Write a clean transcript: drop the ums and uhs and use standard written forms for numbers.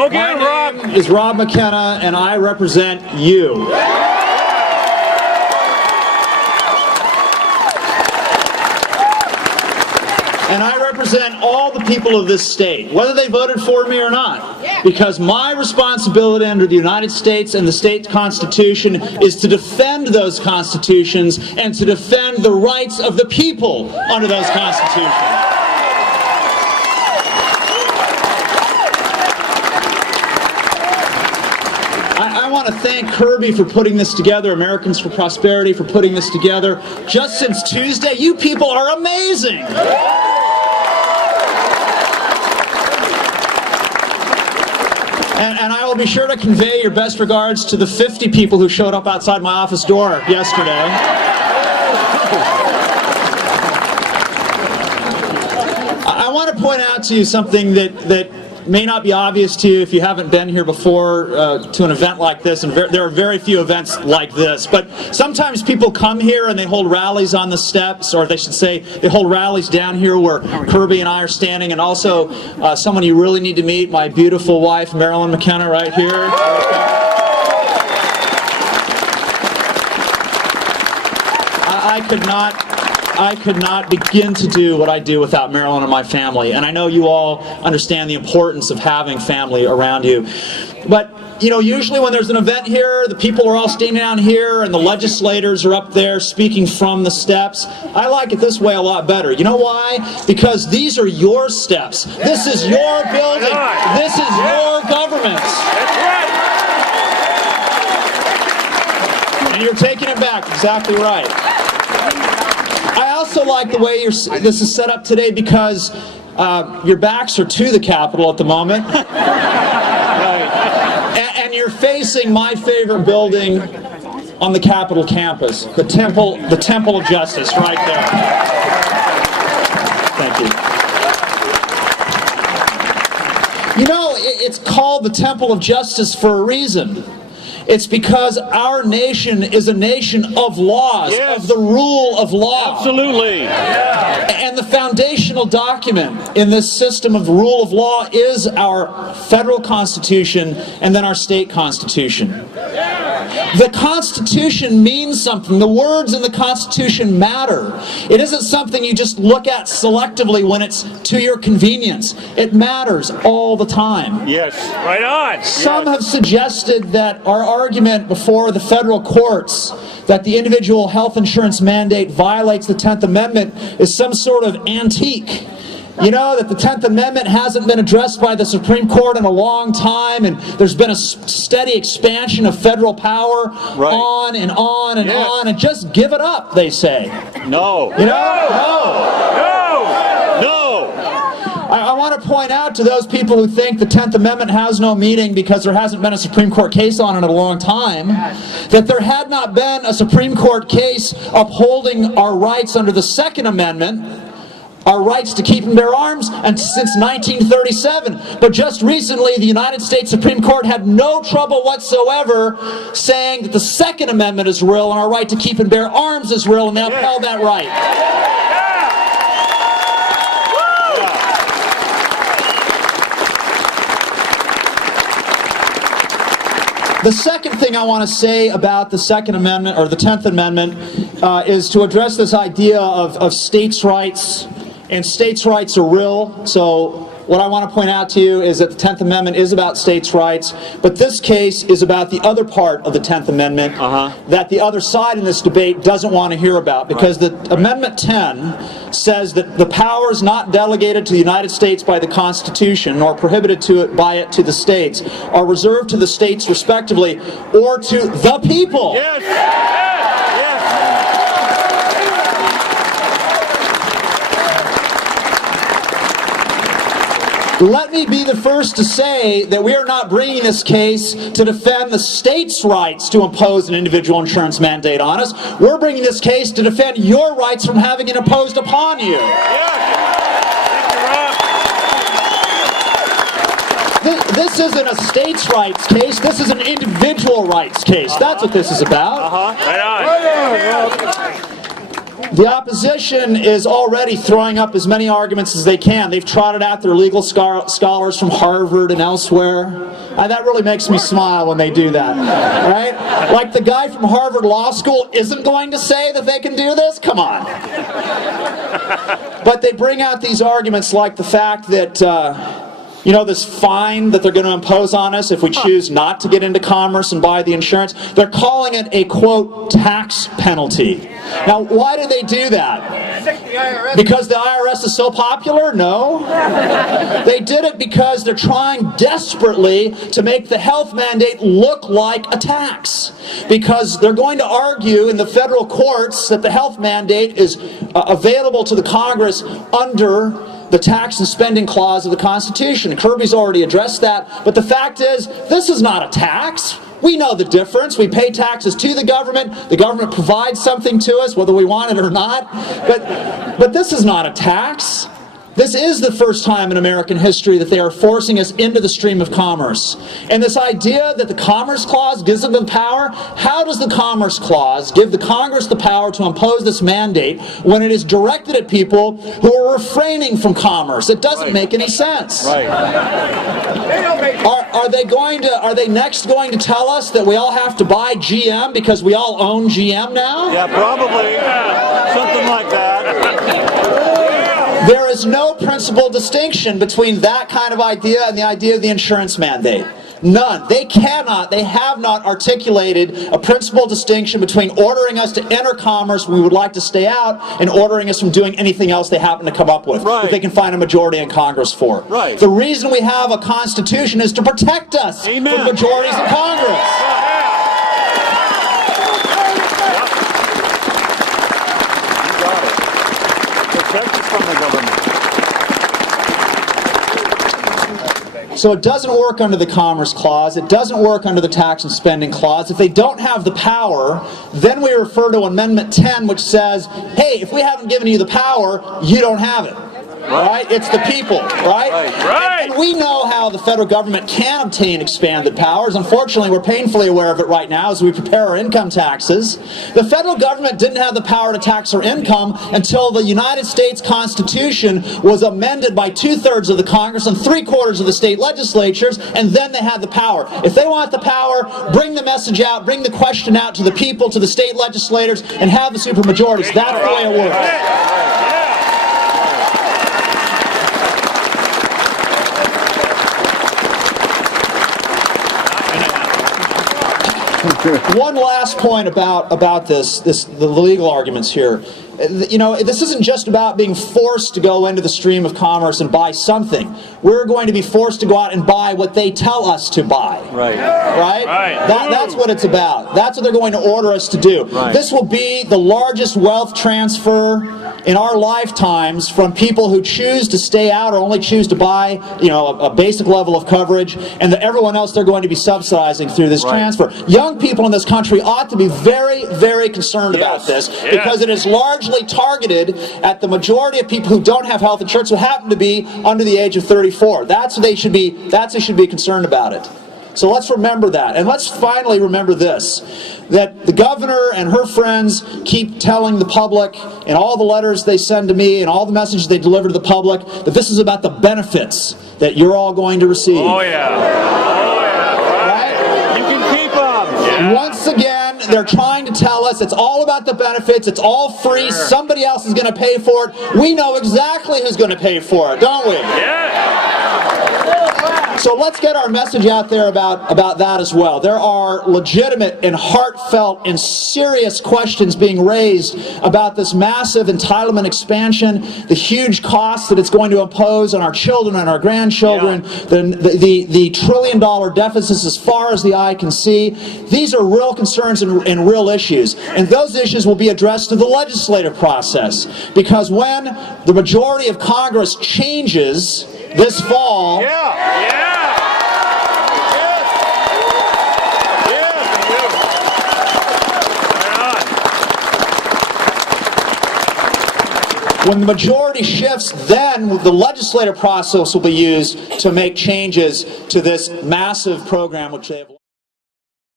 Go get him, Rob. My name is Rob Mckenna, and I represent you. And I represent all the people of this state, whether they voted for me or not. Because my responsibility under the United States and the state constitution is to defend those constitutions and to defend the rights of the people under those constitutions. I want to thank Kirby for putting this together, Americans for Prosperity for putting this together. Just since Tuesday, you people are amazing. And I will be sure to convey your best regards to the 50 people who showed up outside my office door yesterday. I want to point out to you something that may not be obvious to you if you haven't been here before to an event like this, and there are very few events like this, but sometimes people come here and they hold rallies on the steps, or they should say they hold rallies down here where Kirby and I are standing, and also someone you really need to meet, my beautiful wife, Marilyn Mckenna, right here. I could not begin to do what I do without Marilyn and my family. And I know you all understand the importance of having family around you. But, you know, usually when there's an event here, the people are all standing down here and the legislators are up there speaking from the steps. I like it this way a lot better. You know why? Because these are your steps. This is your building. This is your government. That's right. And you're taking it back. Exactly right. I also like the way this is set up today because your backs are to the Capitol at the moment. And you're facing my favorite building on the Capitol campus, the Temple of Justice, right there. Thank you. You know, it's called the Temple of Justice for a reason. It's because our nation is a nation of laws, of the rule of law. Absolutely. And the foundational document in this system of rule of law is our federal constitution and then our state constitution. The Constitution means something. The words in the Constitution matter. It isn't something you just look at selectively when it's to your convenience. It matters all the time. Yes. Right on. Some have suggested that our argument before the federal courts that the individual health insurance mandate violates the 10th Amendment is some sort of antique. You know, that the 10th Amendment hasn't been addressed by the Supreme Court in a long time, and there's been a steady expansion of federal power on and on and on, and just give it up, they say. No. You know? No. I want to point out to those people who think the 10th Amendment has no meaning because there hasn't been a Supreme Court case on it in a long time, that there had not been a Supreme Court case upholding our rights under the Second Amendment, our rights to keep and bear arms, and since 1937. But just recently, the United States Supreme Court had no trouble whatsoever saying that the Second Amendment is real and our right to keep and bear arms is real, and they upheld that right. The second thing I want to say about the Second Amendment, or the 10th Amendment, is to address this idea of states' rights. And states' rights are real, so what I want to point out to you is that the 10th Amendment is about states' rights, but this case is about the other part of the 10th Amendment that the other side in this debate doesn't want to hear about, because the Amendment 10 says that the powers not delegated to the United States by the Constitution, nor prohibited by it to the states, are reserved to the states respectively, or to the people. Yes. Let me be the first to say that we are not bringing this case to defend the state's rights to impose an individual insurance mandate on us. We're bringing this case to defend your rights from having it imposed upon you. This isn't a states' rights case. This is an individual rights case. That's what this is about. The opposition is already throwing up as many arguments as they can. They've trotted out their legal scholars from Harvard and elsewhere. That really makes me smile when they do that, right? Like the guy from Harvard Law School isn't going to say that they can do this? Come on. But they bring out these arguments like the fact that this fine that they're going to impose on us if we choose not to get into commerce and buy the insurance, they're calling it a, quote, tax penalty. Now, why do they do that? Because the IRS is so popular? No. They did it because they're trying desperately to make the health mandate look like a tax. Because they're going to argue in the federal courts that the health mandate is available to the Congress under the tax and spending clause of the Constitution. Kirby's already addressed that, but the fact is, this is not a tax. We know the difference. We pay taxes to the government provides something to us, whether we want it or not, but this is not a tax. This is the first time in American history that they are forcing us into the stream of commerce. And this idea that the Commerce Clause gives them the power, how does the Commerce Clause give the Congress the power to impose this mandate when it is directed at people who are refraining from commerce? It doesn't make any sense. Right. Are they next going to tell us that we all have to buy GM because we all own GM now? Yeah, probably. Something like that. There is no principal distinction between that kind of idea and the idea of the insurance mandate. None. They have not articulated a principal distinction between ordering us to enter commerce when we would like to stay out and ordering us from doing anything else they happen to come up with that they can find a majority in Congress for. Right. The reason we have a Constitution is to protect us from majorities in Congress. From the government. So it doesn't work under the Commerce Clause. It doesn't work under the Tax and Spending Clause. If they don't have the power, then we refer to Amendment 10, which says, hey, if we haven't given you the power, you don't have it. Right? It's the people, right? And we know how the federal government can obtain expanded powers. Unfortunately, we're painfully aware of it right now as we prepare our income taxes. The federal government didn't have the power to tax our income until the United States Constitution was amended by 2/3 of the Congress and 3/4 of the state legislatures, and then they had the power. If they want the power, bring the message out, bring the question out to the people, to the state legislators, and have the supermajorities. That's the way it works. One last point about the legal arguments here. This isn't just about being forced to go into the stream of commerce and buy something. We're going to be forced to go out and buy what they tell us to buy. Right? That's what it's about. That's what they're going to order us to do. This will be the largest wealth transfer in our lifetimes from people who choose to stay out or only choose to buy, a basic level of coverage, and everyone else they're going to be subsidizing through this transfer. Young people in this country ought to be very, very concerned about this because it is largely targeted at the majority of people who don't have health insurance who happen to be under the age of 34. That's what they should be concerned about it. So let's remember that. And let's finally remember this, that the governor and her friends keep telling the public in all the letters they send to me and all the messages they deliver to the public that this is about the benefits that you're all going to receive. Oh, yeah. Right? You can keep them. Yeah. Once again, they're trying to tell us it's all about the benefits, it's all free, somebody else is going to pay for it. We know exactly who's going to pay for it, don't we? Yeah. So let's get our message out there about that as well. There are legitimate and heartfelt and serious questions being raised about this massive entitlement expansion, the huge costs that it's going to impose on our children and our grandchildren, the trillion-dollar deficits as far as the eye can see. These are real concerns and real issues. And those issues will be addressed through the legislative process. Because when the majority of Congress changes this fall, when the majority shifts, then the legislative process will be used to make changes to this massive program which they have